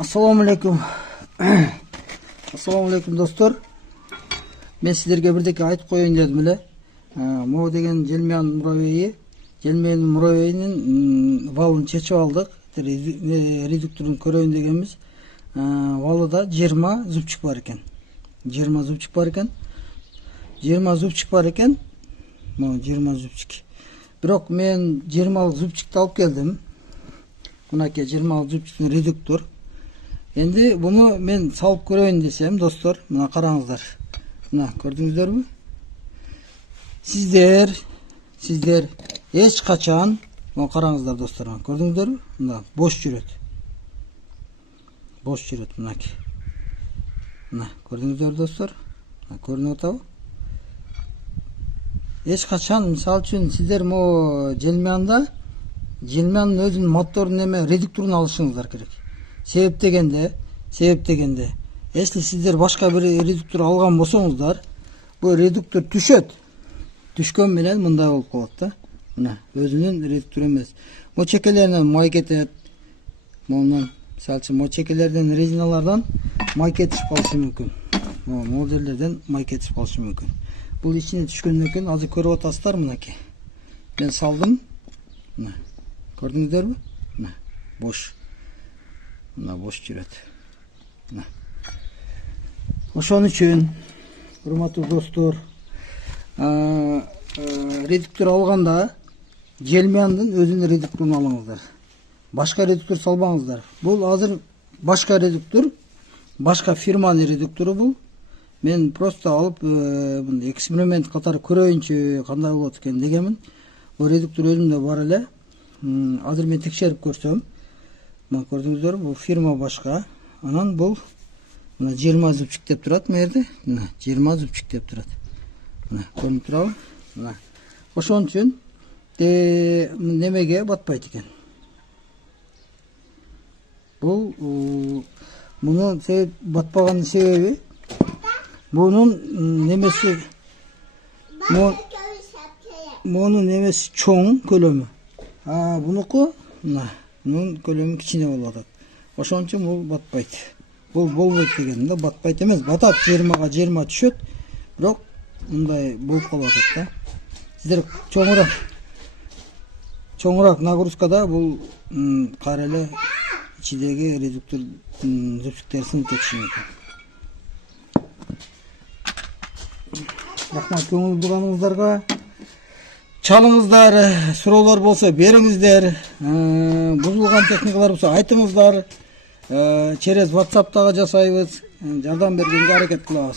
Assalamu alaikum. Assalamu alaikum dostlar. Men sizlerge birдеке айтып коеюн дедим эле. Могу деген Желмиян муравейи, Желмиян муравейинин валын чечип алдык. Редукторун көрөйүн дегенбиз. Валыда 20 зубчик бар экен. 20 зубчик бар экен. 20 зубчик бар экен. Могу 20 зубчик. Бирок мен 20 зубчикти алып келдим. Мынакей 20 зубчиктин редуктор. Endi bunu men salып көрөйүн десем, достор, мына караңыздар. Мына көрдүңүздөрбү? Сиздер эч качан, мына караңыздар достор, көрдүңүздөрбү? Мына бош жүрөт. Бош жүрөт мынакей. Мына көрдүңүздөрбү достор? Мына көрүнүп атабы? Эч качан, мисалы үчүн сиздер могу Желмияндын өзүнүн моторун эме редукторун алышыңыздар керек. Себеп дегенде, если сиздер башка бир редуктор алган болсоңуздар, бул редуктор түшөт. Түшкөн менен мындай болуп калат да. Мына өзүнүн редуктору эмес. Мочекелеринен май кетет. Монун мисалы мочекелерден, резиналардан май кетишип калышы мүмкүн. Могу жерлерден май кетишип калышы мүмкүн. Бул ичине түшкөндөн кийин азыр көрүп атасыздар мынакей. Мен салдым. Мына көрдүңүздөрбү? Мына бош. Мына бош жүрөт. Мына. Ошон үчүн, урматтуу достор, редуктор алганда Желмияндын өзүнүн редукторун алыңыздар. Башка редуктор салбаңыздар. Бул азыр башка редуктор, башка фирманын редуктору бул. Мен просто алып эксперимент катары көрөйүнчү, кандай болот экен дегенмин. Бул редуктор өзүмдө бар эле. Азыр мен текшерип көрсөм, мына көрдүңүздөр, бул фирма башка. Анан бул мына 20 зубчик деп турат мына жерде. Мына 20 зубчик деп турат. Мына көрүнүп турабы? Мына. Ошон үчүн немеге батпайт экен. Бул мунун батпаганын себеби мунун немеси чоң көлөмү. Бунуку мына bunun kölömü kichine болуп атат. Ошон үчүн бул батпайт. Бул болбойт деген да, батпайт эмес, батат 20га 20 түшөт, бирок мындай болуп калып атат да. Сиздер чоңураак нагрузкада бул кайра эле ичидеги редуктор зубчиктери сынып кетиши мүмкүн. Рахмат көңүл бурганыңыздарга. Çalыңыздар, суроолор болсо бериңиздер, бузулган техникалар болсо айтыңыздар, через WhatsApp дагы жасайбыз, жардам бергенге аракет кылабыз.